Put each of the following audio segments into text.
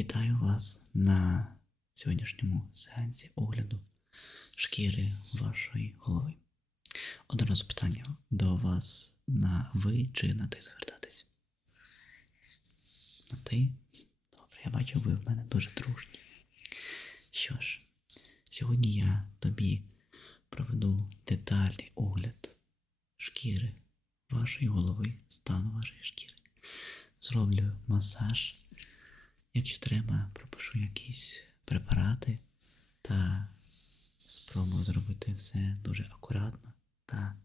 Вітаю вас на сьогоднішньому сеансі огляду шкіри вашої голови. Одразу питання до вас на ви чи на ти звертатись? На ти? Добре, я бачу, ви в мене дуже дружні. Що ж, сьогодні я тобі проведу детальний огляд шкіри вашої голови, стану вашої шкіри. Зроблю масаж. Якщо треба, пропишу якісь препарати та спробую зробити все дуже акуратно та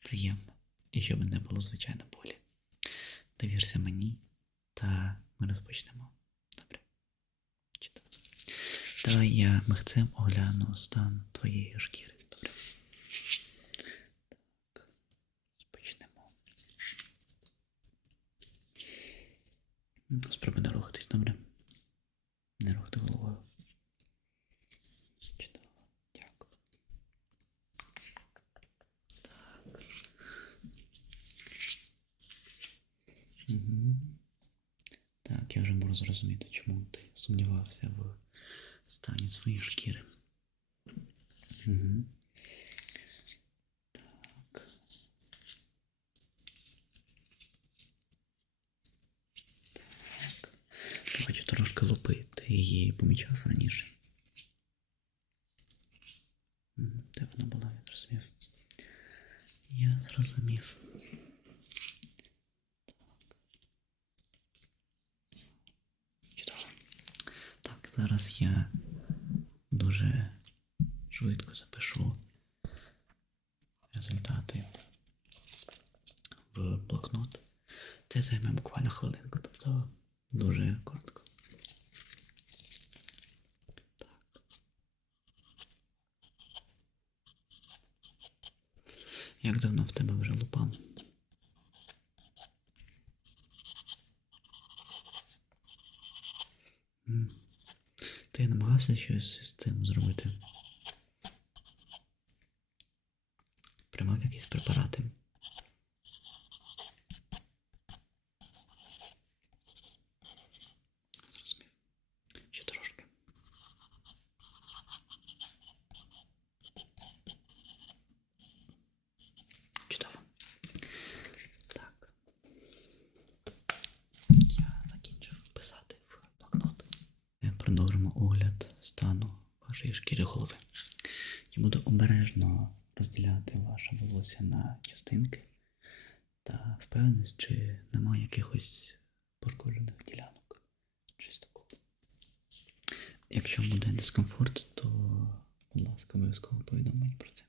приємно. І щоб не було звичайно болі. Довірся мені, та ми розпочнемо. Добре. Чудово. Давай я михцем огляну стан твоєї шкіри. Добре. Так. Розпочнемо. Спробуй рухатись, добре? Не рухати головою. Чудово. Дякую. Так. Угу. Я вже можу зрозуміти, чому ти сумнівався в стані своєї шкіри. Угу. Так. Так. Я Бачу трошки лупи. Ти її помічав раніше? Де вона була, я зрозумів. Я зрозумів. Так. Чудово. Так, зараз я дуже швидко запишу результати в блокнот. Це займе буквально хвилинку, тобто дуже коротко. Так. Як давно в тебе вже лупа? М. Ти намагався щось з цим зробити? Приймав якісь препарати? Зрозумів. Ще трошки. Чудово. Так. Я закінчив писати в блокнот. Е, Продовжимо огляд стану вашої шкіри голови. Я буду обережно розділяти ваше волосся на частинки та впевненість, чи немає якихось пошкоджених ділянок. Щось. Якщо буде дискомфорт, то, будь ласка, обов'язково повідом про це.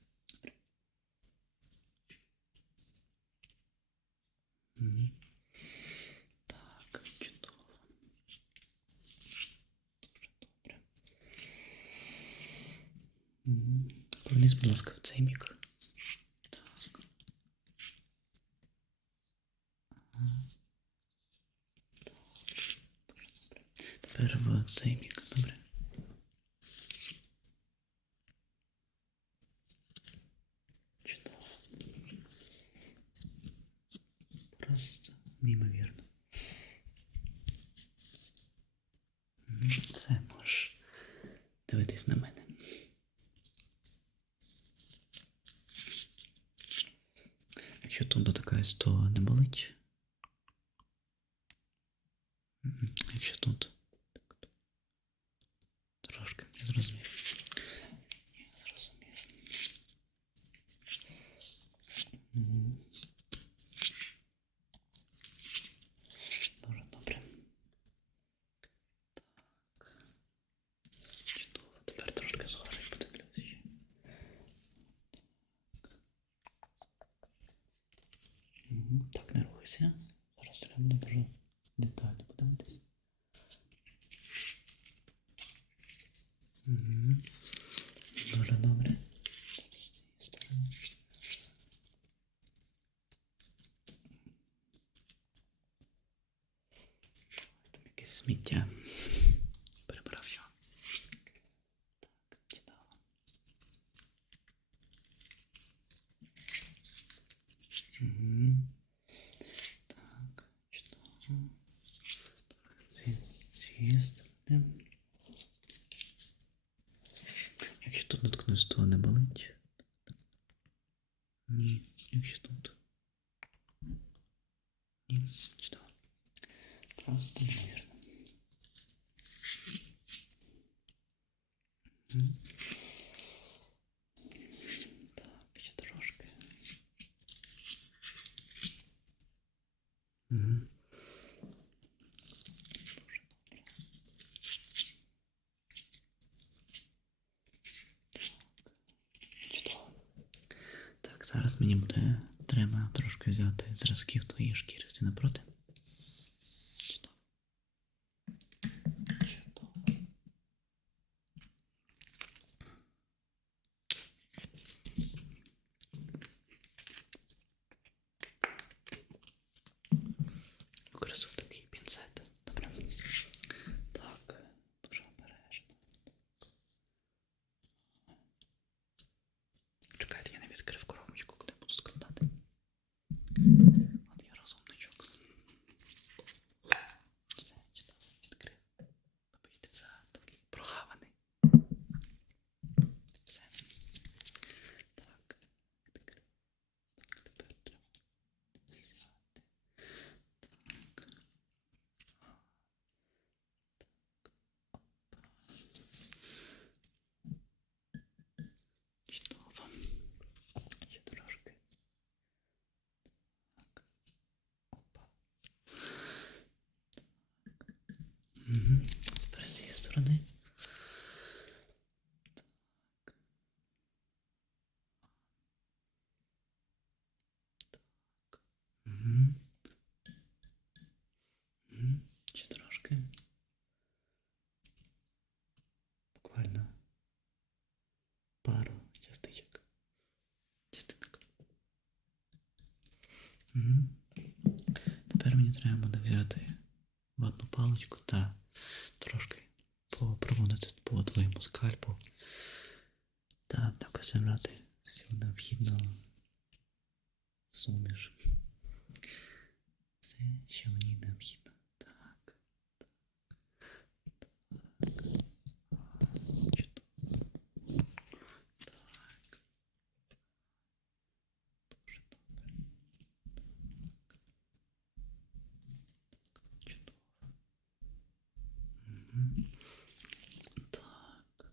Мгм. Повернись, будь ласка, в цей бік. Так. Ага. Так, дуже добре. Тепер в цей бік, добре. Чудово. Просто неймовірно. Мгм. Все, можеш дивитись на мене. Дотикаюсь, то не болить. Мгм. Якщо тут. так, то Трошки, я зрозумів. Я зрозумів. Мгм. Дуже добре. Так. Чудово. Тепер трошки згори подивлюся ще. Мгм. Так, не рухайся. Зараз треба дуже детально подивитись. Мгм. Дуже добре. Зараз з цієї сторони. Ось там якесь сміття. Перебрав його. Так, чудово. Мгм. Так, чудово. З цієї сторони. Не. Якщо тут доткнусь, то не болить. Ні, якщо тут. Ні, чудово. Просто. Зараз мені буде треба трошки взяти зразків твоєї шкіри. Ти не проти? Чудово. Чудово. Використовую такий пінцет. Добре. Так, дуже обережно. Чекайте, я не відкрив коробочку, куди буду складати. От я розумничок. Все, чудово, відкрив. Вибачте за такий прогаваний. Все. Так, відкрив. Так, тепер треба взяти. Так. Чудово. Ще трошки. Так. Опа. Так. Угу. Тепер з цієї сторони. Так. Так. Угу. Угу. Ще трошки. Буквально пару частичок. Частинок. Угу. Тепер мені треба буде взяти ватну паличку та трошки проводити по твоєму скальпу та також зібрати всю необхідну суміш. Все, що мені необхідно. Так. Так. Так. Чудово. Так. Дуже добре. Так. Чудово. Мгм. Так.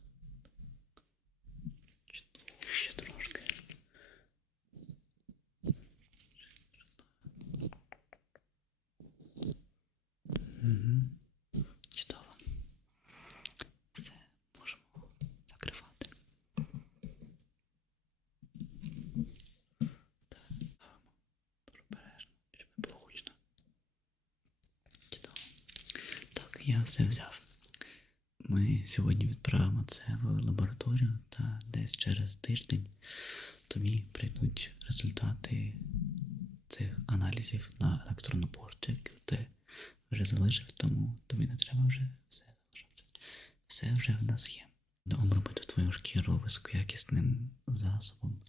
Чудово. Ще трошки. Мгм. Чудово. Все, можемо закривати. Так, ставимо дуже обережно, щоб не було гучно. Чудово. Так, я взяв. Ми сьогодні відправимо це в лабораторію та десь через тиждень тобі прийдуть результати цих аналізів на електронну пошту, яку ти вже залишив, тому тобі не треба вже все залишати. Все вже в нас є. Будемо робити твою шкіру високоякісним засобом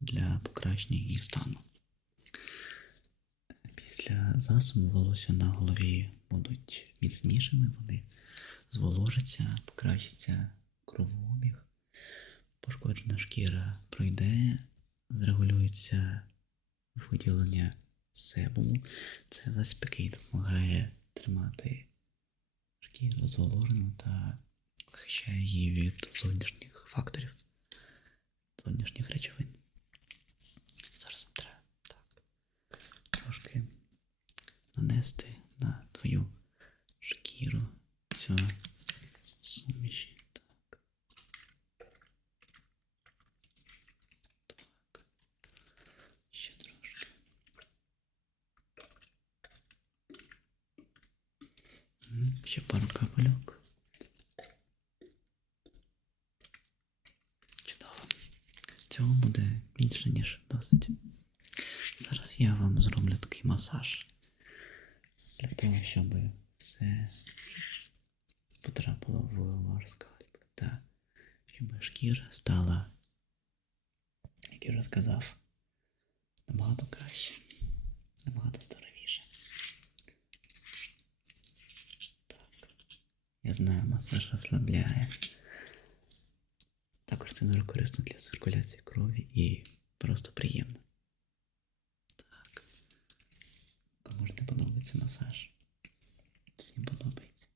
для покращення її стану. Після засобу волосся на голові будуть міцнішими, вони зволожаться, покращиться кровообіг, пошкоджена шкіра пройде, зрегулюється виділення себуму. Це засіб, який допомагає тримати шкіру зволожену та захищає її від зовнішніх факторів, зовнішніх речовин. Зараз треба так трошки нанести на твою шкіру цю суміші. Так. Так. Ще трошки. М, Ще пару капельок. Чудово. Цього буде більше, ніж досить. Зараз я вам зроблю такий масаж для того, щоб все потрапило в ваш скальп. Та щоб шкіра стала, як я вже сказав, набагато краще, набагато здоровіше. Так. Я знаю, масаж розслабляє. Також це дуже корисно для циркуляції крові і просто приємно. подобається масаж? Всім подобається.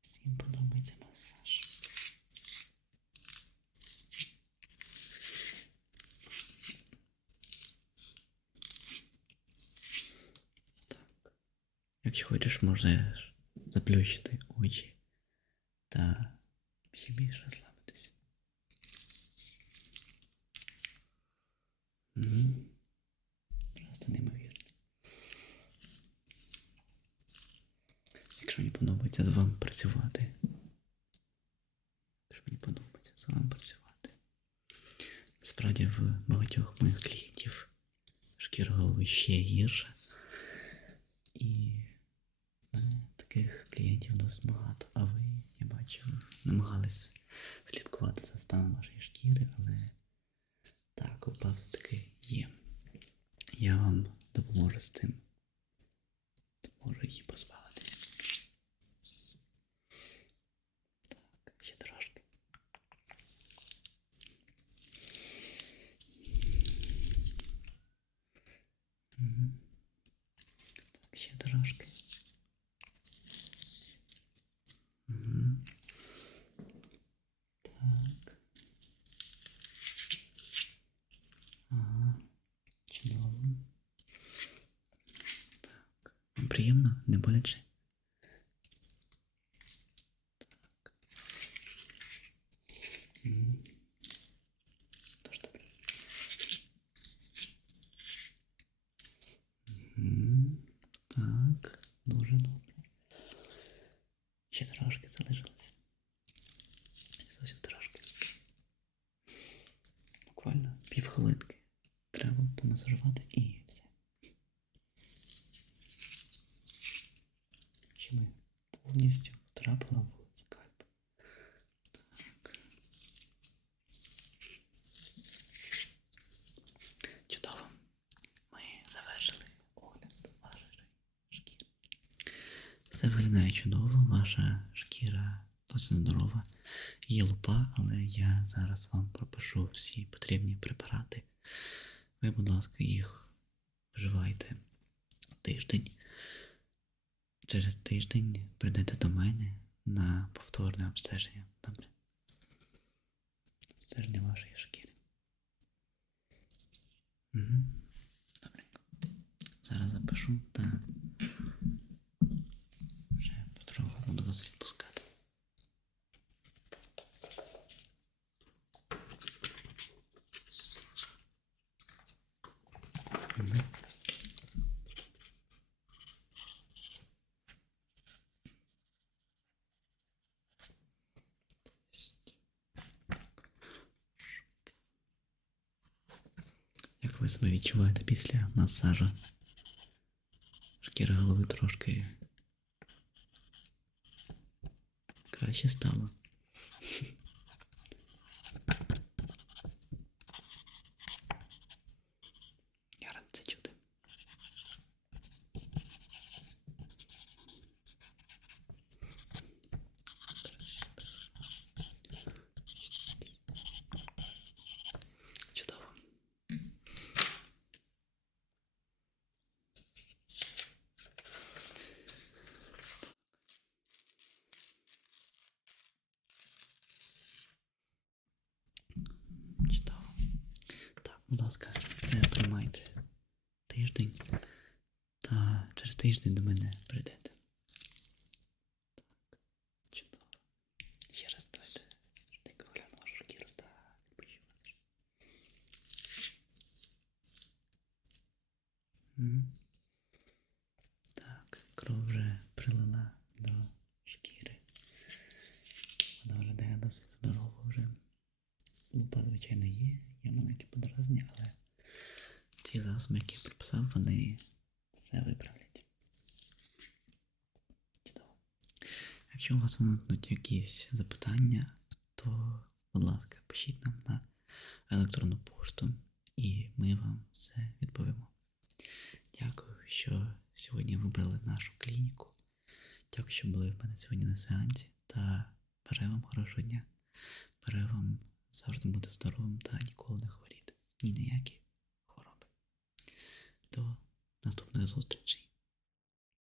Всім подобається масаж. Так. Якщо хочеш, можеш заплющити очі та ще більше розслабитися. Мгм. Справді в багатьох моїх клієнтів шкіра голови ще гірша. І таких клієнтів досить багато, а ви, я бачу, намагались слідкувати за станом вашої шкіри, але так, упав все-таки є. Я вам допоможу з цим. Допоможу її позбавитися. Так, ще трошки. Мгм. Так, ще трошки. Мгм. Так. Ага. Чудово. Так. Вам приємно? Не боляче? Так. Мгм. Дуже добре. Мгм. Так, дуже добре. Ще трошки залишилося. Зовсім трошки. Буквально півхвилинки. Треба помасажувати і все. Ще ми повністю втрапила в скальп. Так. Чудово. Ми завершили огляд вашої шкіри. Все виглядає чудово, ваша шкіра досить здорова. Є лупа, але я зараз вам пропишу всі потрібні препарати. Ви, будь ласка, їх вживайте тиждень. Через тиждень прийдете до мене на повторне обстеження. Добре? Обстеження вашої шкіри. Угу. Добренько. Зараз запишу та вже потроху буду вас відпускати. Мгм. Як ви себе відчуваєте після масажу? Шкіра голови трошки краще стало. Я рад це чути. Чудово. Чудово. Так, будь ласка, це приймайте тиждень. Та через тиждень до мене прийдете. Так, чудово. Ще раз давайте швиденько гляну вашу шкіру та відпочивати. Так, кров вже прилила до шкіри. Вона виглядає досить здорово вже. Лупа, звичайно, є, є маленькі подразнення, але ті засоби, які я прописав, вони все виправлять. Чудово. Якщо у вас виникнуть якісь запитання, то, будь ласка, пишіть нам на електронну пошту, і ми вам все відповімо. Дякую, що сьогодні вибрали нашу клініку. Дякую, що були в мене сьогодні на сеансі та бажаю вам хорошого дня. Бажаю вам завжди бути здоровим та ніколи не хворіти. Ні ніякі хвороби. До наступних зустрічей.